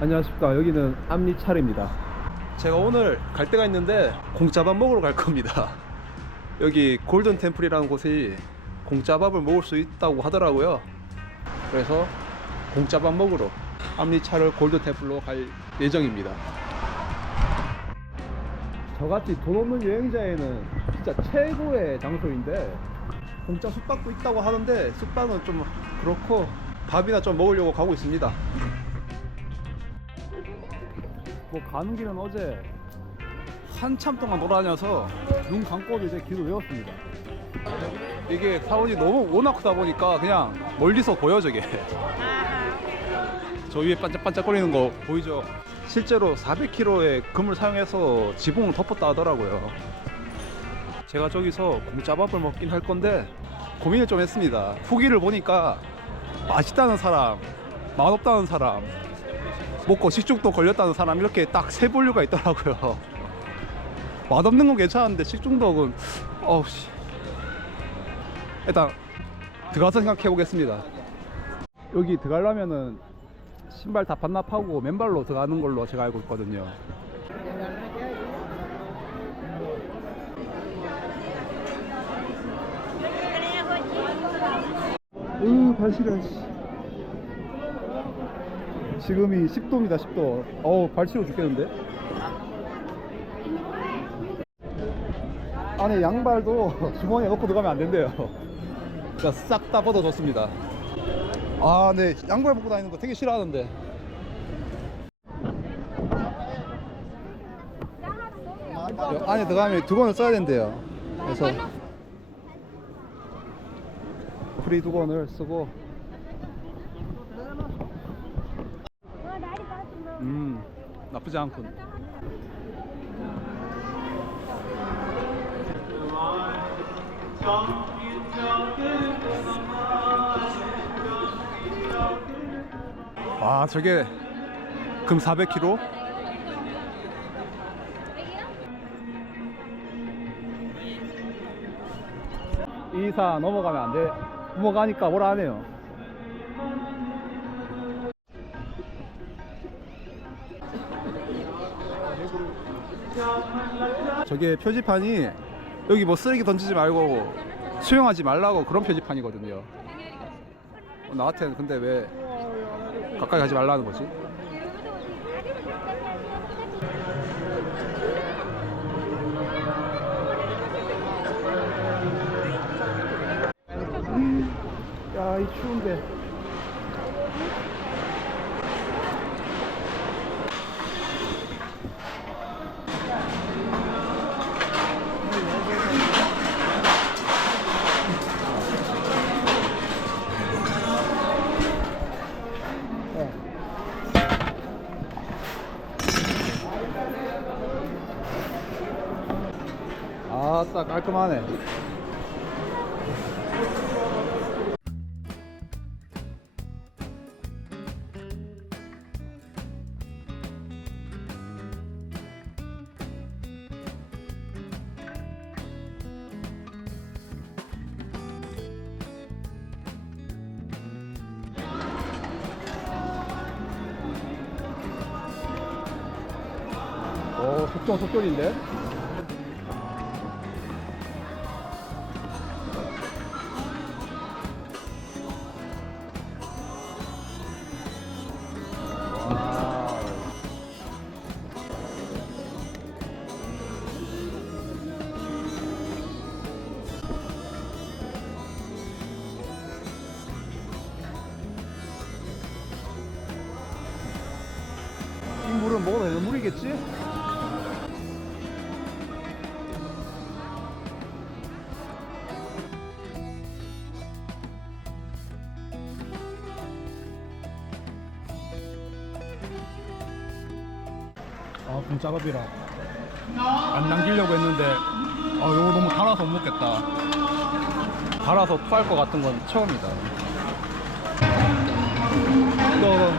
안녕하십니까. 여기는 암리 차례입니다. 제가 오늘 갈 데가 있는데 공짜밥 먹으러 갈 겁니다. 여기 골든 템플이라는 곳이 공짜밥을 먹을 수 있다고 하더라고요. 그래서 공짜밥 먹으러 암리차를 골든 템플로 갈 예정입니다. 저같이 돈 없는 여행자에는 진짜 최고의 장소인데 공짜 숙박도 있다고 하는데 숙박은 좀 그렇고 밥이나 좀 먹으려고 가고 있습니다 뭐 가는 길은 어제 한참 동안 돌아다녀서 눈 감고도 이제 길을 외웠습니다. 이게 사원이 너무 워낙 크다 보니까 그냥 멀리서 보여 저게. 저 위에 반짝반짝거리는 거 보이죠? 실제로 400kg의 금을 사용해서 지붕을 덮었다 하더라고요. 제가 저기서 공짜밥을 먹긴 할 건데 고민을 좀 했습니다. 후기를 보니까 맛있다는 사람, 맛없다는 사람, 먹고 식중독 걸렸다는 사람 이렇게 딱 세 분류가 있더라고요. 맛없는 건 괜찮은데 식중독은 어우 씨. 일단 들어가서 생각해 보겠습니다. 여기 들어가려면은 신발 다 반납하고 맨발로 들어가는 걸로 제가 알고 있거든요. 으 발시려 씨. 지금이 10도입니다 10도. 어우 발시려 죽겠는데? 안에 양발도 주머니에 넣고 들어가면 안 된대요. 그러니까 싹다 벗어줬습니다. 아네. 양발 벗고 다니는 거 되게 싫어하는데. 여- 안에 들어가면 두 번을 써야 된대요. 그래서. 프리 두 번을 쓰고 음 나쁘지 않군. 와 저게 금 400kg 이사 넘어가면 안돼. 넘어가니까 뭐라 하네요 저게 표지판이 여기 뭐 쓰레기 던지지 말고 수영하지 말라고 그런 표지판이거든요. 어, 나한테는 근데 왜 가까이 가지 말라는 거지? 야, 이 추운데. 아따 깔끔하네. 오, 속전속결인데? 아, 공짜밥이라 안 남기려고 했는데 아, 이거 너무 달아서 못 먹겠다. 달아서 토할 것 같은 건 처음이다. 너,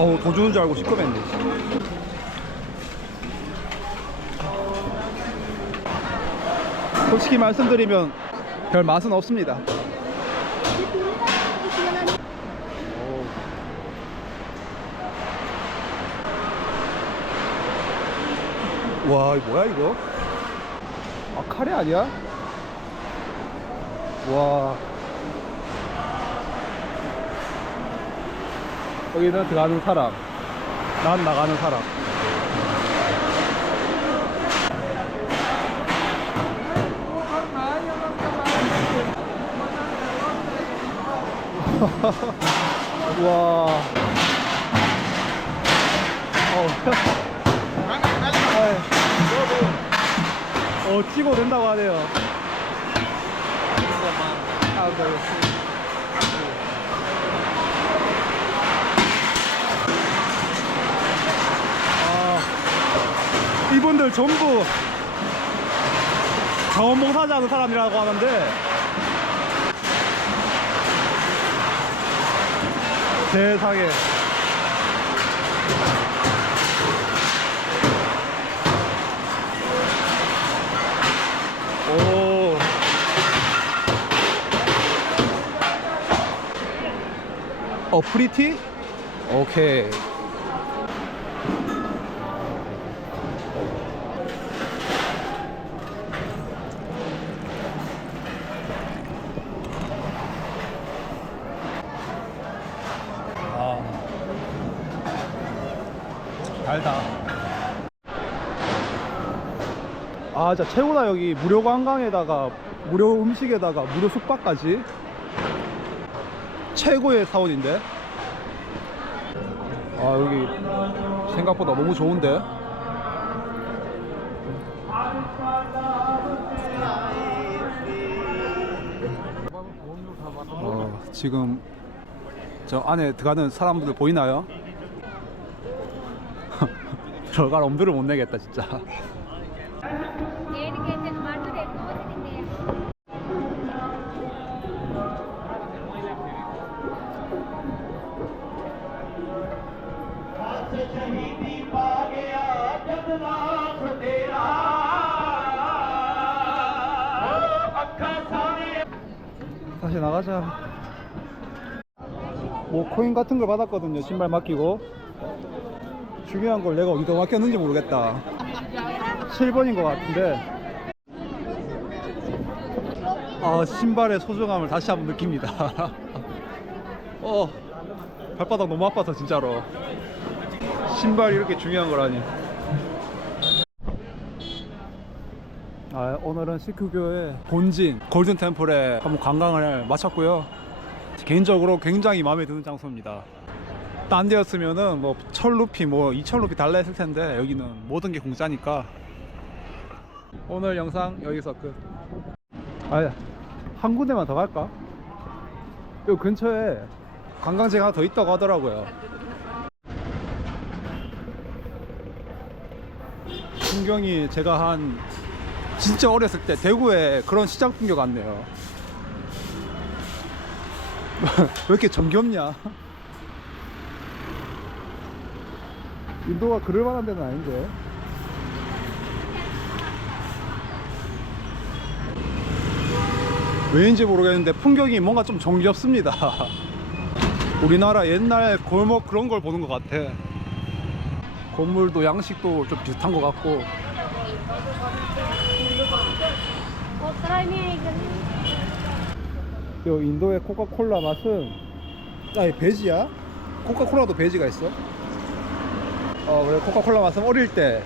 어우 더 주는 줄 알고 시끄럽네 솔직히 말씀드리면 별 맛은 없습니다 어우. 와, 이거 뭐야, 이거? 아, 카레 아니야? 와. 여기는 들어가는 사람. 난 나가는 사람. 와. 어. 어, 찍어 된다고 하네요. 아, 네. 아, 이분들 전부 자원봉사자 하는 사람이라고 하는데 세상에 오. 어, 프리티? 오케이. 아. 달다. 아, 진짜 최고다 여기 무료 관광에다가 무료 음식에다가 무료 숙박까지 최고의 사원인데. 아 여기 생각보다 너무 좋은데. 어, 지금 저 안에 들어가는 사람들 보이나요? 들어갈 엄두를 못 내겠다 진짜. 다시 나가자. 뭐 코인 같은 걸 받았거든요. 신발 맡기고. 중요한 걸 내가 어디다 맡겼는지 모르겠다. 7번인 것 같은데. 아, 신발의 소중함을 다시 한번 느낍니다. 어, 발바닥 너무 아파서 진짜로. 신발이 이렇게 중요한 거라니. 아, 오늘은 시크교의 본진 골든 템플에 한번 관광을 마쳤고요. 개인적으로 굉장히 마음에 드는 장소입니다. 딴 데였으면은 뭐 철루피 뭐 이철루피 달라 했을 텐데 여기는 모든 게 공짜니까 오늘 영상 여기서 끝. 아, 한 군데만 더 갈까? 요 근처에 관광지가 하나 더 있다고 하더라고요. 풍경이 제가 한 진짜 어렸을 때 대구에 그런 시장 풍경 같네요. 왜 이렇게 정겹냐? 인도가 그럴 만한 데는 아닌데. 왜인지 모르겠는데 풍경이 뭔가 좀 정겹습니다. 우리나라 옛날 골목 그런 걸 보는 것 같아. 건물도 양식도 좀 비슷한 것 같고. 요 인도의 코카콜라 맛은 아니 베지야? 코카콜라도 베지가 있어? 어 그래 코카콜라 맛은 어릴 때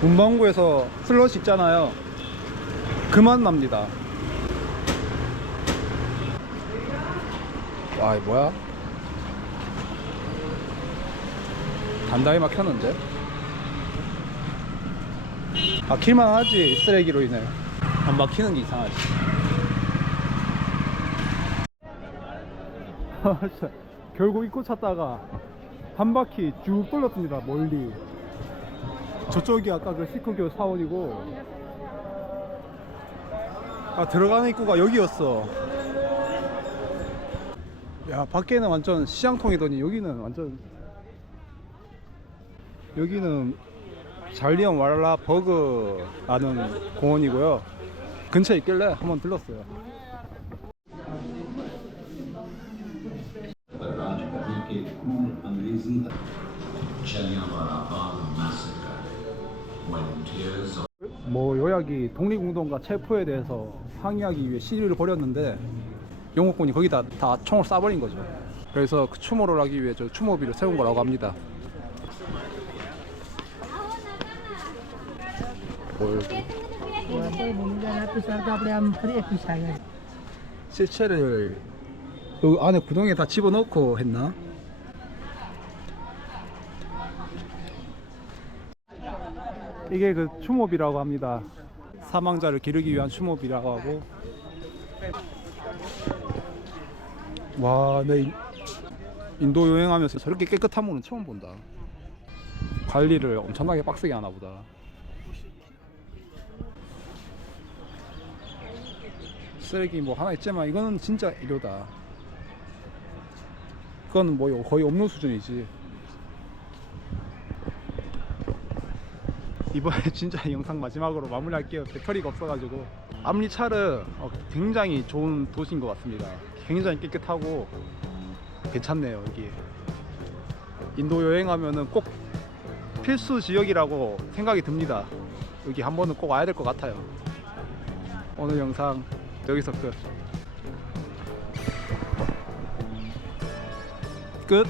문방구에서 슬러시 있잖아요 그 맛 납니다 와 이거 뭐야? 단단히 막혔는데? 막힐만 하지 쓰레기로 인해. 안 막히는 게 이상하지. 진짜. 결국 입구 찾다가 한 바퀴 쭉 돌렸습니다 멀리. 저쪽이 아까 그 시크교 사원이고. 아 들어가는 입구가 여기였어 야 밖에는 완전 시장통이더니 여기는 완전 여기는 잘리언 왈라 버그라는 공원이고요. 근처에 있길래 한번 들렀어요. 뭐 요약이 독립운동가 체포에 대해서 항의하기 위해 시위를 벌였는데 영국군이 거기다 다 총을 쏴버린 거죠. 그래서 그 추모를 하기 위해 저 추모비를 세운 거라고 합니다. pisangnya. 실체를 그 안에 구덩이에 다 집어넣고 했나? 이게 그 추모비라고 합니다. 사망자를 기르기 위한 추모비라고 하고. 와, 내 인- 인도 여행하면서 저렇게 깨끗한 물은 처음 본다. 관리를 엄청나게 빡세게 하나 보다. 쓰레기 뭐 하나 있지만 이거는 진짜 일료다. 그건 뭐 거의 없는 수준이지. 이번에 진짜 영상 마지막으로 마무리할게요. 배터리가 없어가지고. 암리차르 어, 굉장히 좋은 도시인 것 같습니다. 굉장히 깨끗하고 괜찮네요 여기. 인도 여행하면은 꼭 필수 지역이라고 생각이 듭니다. 여기 한 번은 꼭 와야 될 것 같아요. 오늘 영상 여기서 끝. 끝.